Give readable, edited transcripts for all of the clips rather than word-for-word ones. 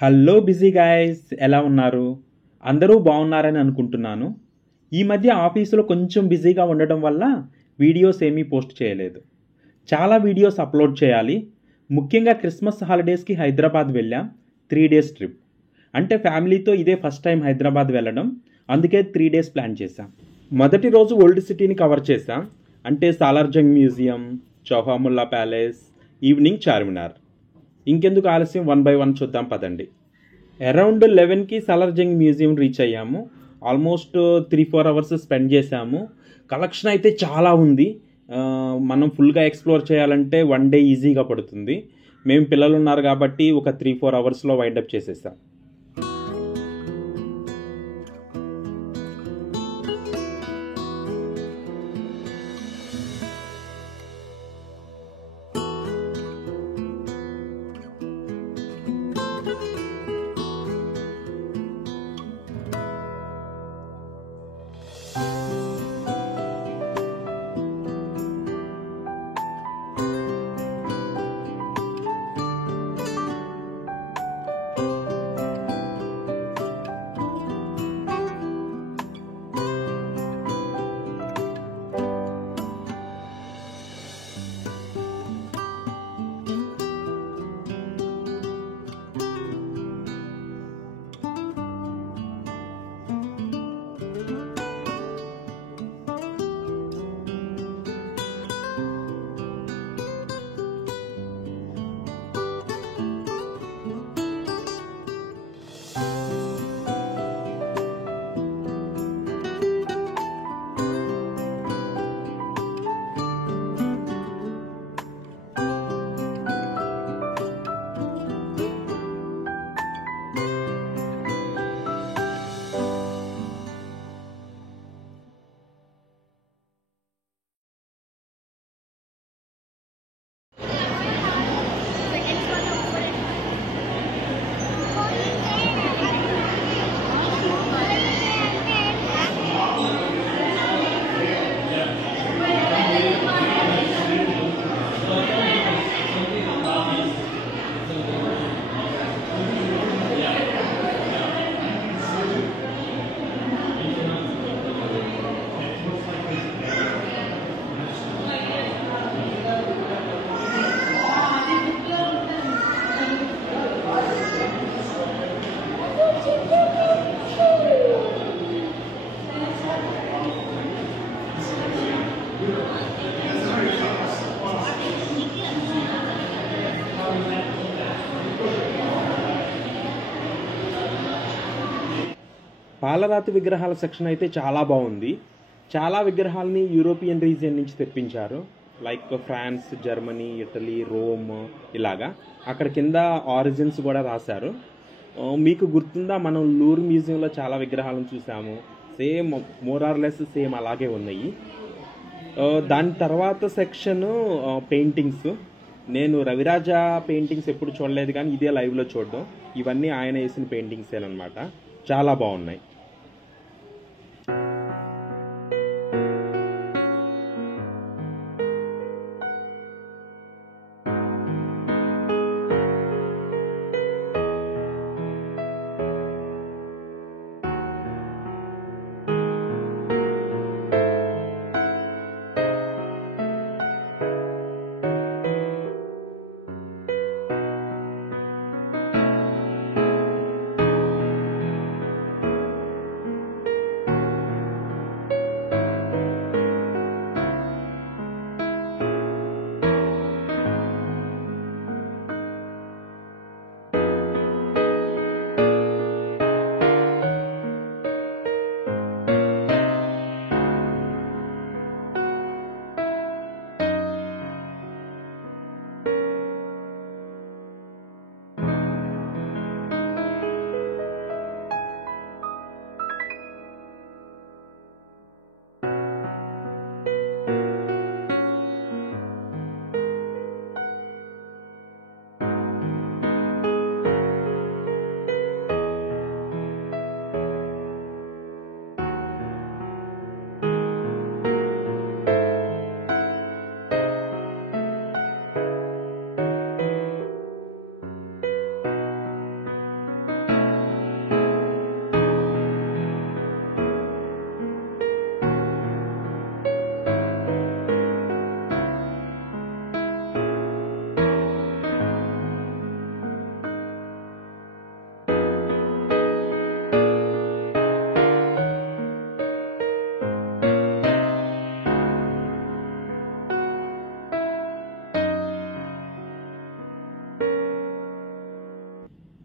Hello busy guys, ఎలా ఉన్నారు? అందరూ బాగున్నారని అనుకుంటున్నాను. ఈ మధ్య ఆఫీసులో కొంచెం బిజీగా ఉండడం వల్ల వీడియోస్ ఏమీ పోస్ట్ చేయలేదు. చాలా వీడియోస్ అప్లోడ్ చేయాలి. ముఖ్యంగా క్రిస్మస్ హాలిడేస్కి హైదరాబాద్ వెళ్ళాం. 3 డేస్ ట్రిప్. అంటే ఫ్యామిలీతో ఇదే ఫస్ట్ టైం హైదరాబాద్ వెళ్ళడం. అందుకే 3 డేస్ ప్లాన్ చేశాం. మొదటి రోజు ఓల్డ్ సిటీని కవర్ చేశాం. అంటే Salar Jung museum, Chowmahalla palace, evening Charminar. ఇంకెందుకు ఆలస్యం, 1 బై 1 చూద్దాం పదండి. అరౌండ్ 11కి సాలార్జంగ్ మ్యూజియం రీచ్ అయ్యాము. ఆల్మోస్ట్ 3-4 అవర్స్ స్పెండ్ చేశాము. కలెక్షన్ అయితే చాలా ఉంది. మనం ఫుల్గా ఎక్స్ప్లోర్ చేయాలంటే 1 డే ఈజీగా పడుతుంది. మేము పిల్లలు ఉన్నారు కాబట్టి ఒక 3-4 అవర్స్లో వైండప్ చేసేసాం. పాలరాతి విగ్రహాల సెక్షన్ అయితే చాలా బాగుంది. చాలా విగ్రహాలని యూరోపియన్ రీజియన్ నుంచి తెప్పించారు. Like France, Germany, Italy, Rome ఇలాగా. అక్కడ కింద ఆరిజిన్స్ కూడా రాశారు. మీకు గుర్తుందా, మనం లూర్ మ్యూజియంలో చాలా విగ్రహాలను చూసాము. సేమ్ మోరార్లెస్ సేమ్ అలాగే ఉన్నాయి. దాని తర్వాత సెక్షన్ పెయింటింగ్స్. నేను రవిరాజా పెయింటింగ్స్ ఎప్పుడు చూడలేదు, కానీ ఇదే లైవ్లో చూడడం. ఇవన్నీ ఆయన వేసిన పెయింటింగ్సేనమాట. చాలా బాగున్నాయి.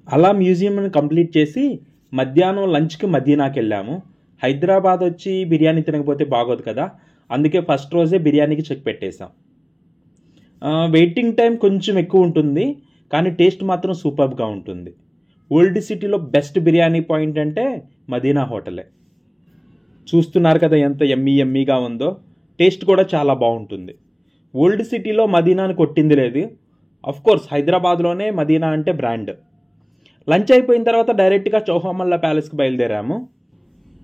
అలా మ్యూజియంని కంప్లీట్ చేసి మధ్యాహ్నం లంచ్కి మదీనాకి వెళ్ళాము. హైదరాబాద్ వచ్చి బిర్యానీ తినకపోతే బాగోదు కదా, అందుకే ఫస్ట్ రోజే బిర్యానీకి చెక్ పెట్టేశాం. వెయిటింగ్ టైం కొంచెం ఎక్కువ ఉంటుంది, కానీ టేస్ట్ మాత్రం సూపర్గా ఉంటుంది. ఓల్డ్ సిటీలో బెస్ట్ బిర్యానీ పాయింట్ అంటే మదీనా హోటలే. చూస్తున్నారు కదా ఎంత ఎమ్మీగా ఉందో. టేస్ట్ కూడా చాలా బాగుంటుంది. ఓల్డ్ సిటీలో మదీనాని కొట్టింది లేదు. కోర్స్ హైదరాబాద్లోనే మదీనా అంటే బ్రాండ్. లంచ్ అయిపోయిన తర్వాత డైరెక్ట్గా చౌహామల్లా ప్యాలెస్కి బయలుదేరాము.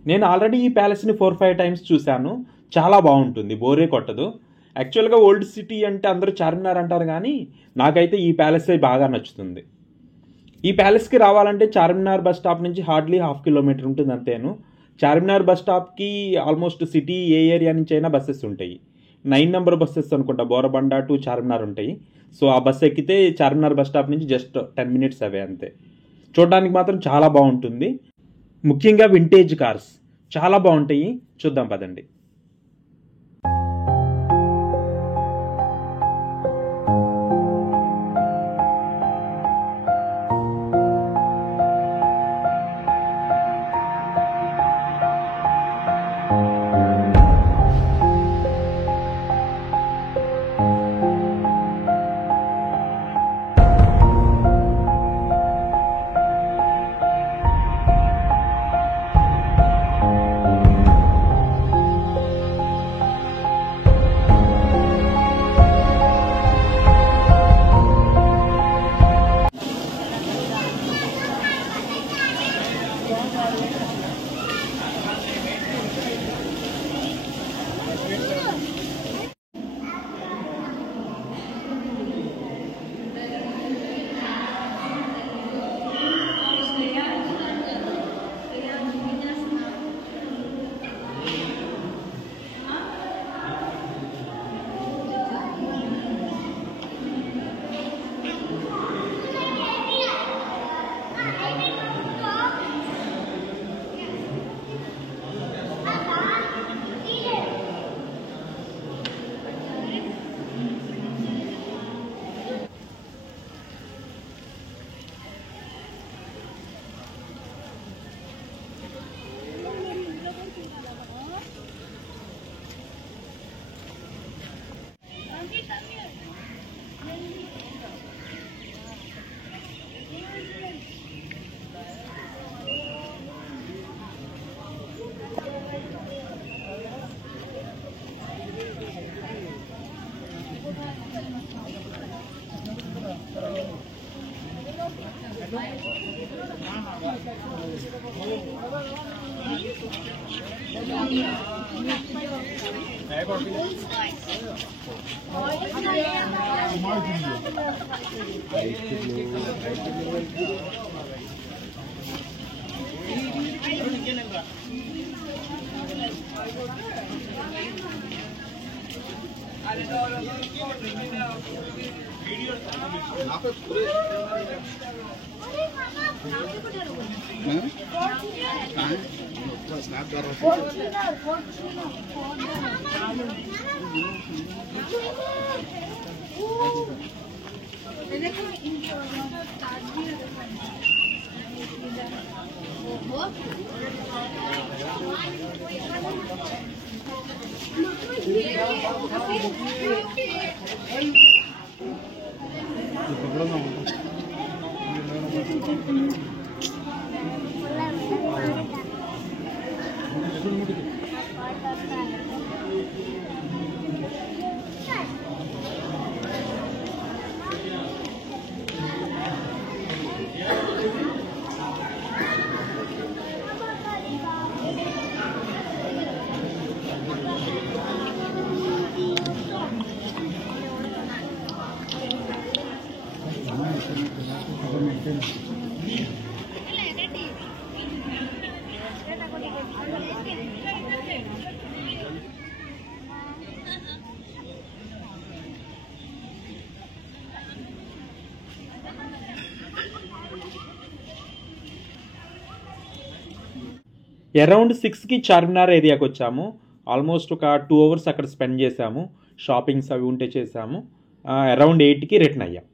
నేను ఆల్రెడీ ఈ ప్యాలెస్ని 4-5 టైమ్స్ చూశాను. చాలా బాగుంటుంది, బోరే కొట్టదు. యాక్చువల్గా ఓల్డ్ సిటీ అంటే అందరూ చార్మినార్ అంటారు, కానీ నాకైతే ఈ ప్యాలెస్ బాగా నచ్చుతుంది. ఈ ప్యాలెస్కి రావాలంటే చార్మినార్ బస్ స్టాప్ నుంచి హార్డ్లీ 1/2 కిలోమీటర్ ఉంటుంది అంతేను. చార్మినార్ బస్ స్టాప్కి ఆల్మోస్ట్ సిటీ ఏ ఏరియా నుంచి అయినా బస్సెస్ ఉంటాయి. 9 నెంబర్ బస్సెస్ అనుకుంటా, బోరబండ టు చార్మినార్ ఉంటాయి. సో ఆ బస్ ఎక్కితే చార్మినార్ బస్ స్టాప్ నుంచి జస్ట్ 10 మినిట్స్ అవే అంతే. చూడడానికి మాత్రం చాలా బాగుంటుంది. ముఖ్యంగా వింటేజ్ కార్స్ చాలా బాగుంటాయి. చూద్దాం పదండి. అరౌండ్ 6కి చార్మినార్ ఏరియాకి వచ్చాము. ఆల్మోస్ట్ ఒక 2 అవర్స్ అక్కడ స్పెండ్ చేసాము. షాపింగ్స్ అవి ఉంటే చేసాము. అరౌండ్ 8కి రిటర్న్ అయ్యాం.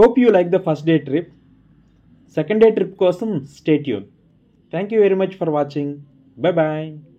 Hope you like the first day trip. Second day trip kosam stay tuned. Thank you very much for watching. Bye bye.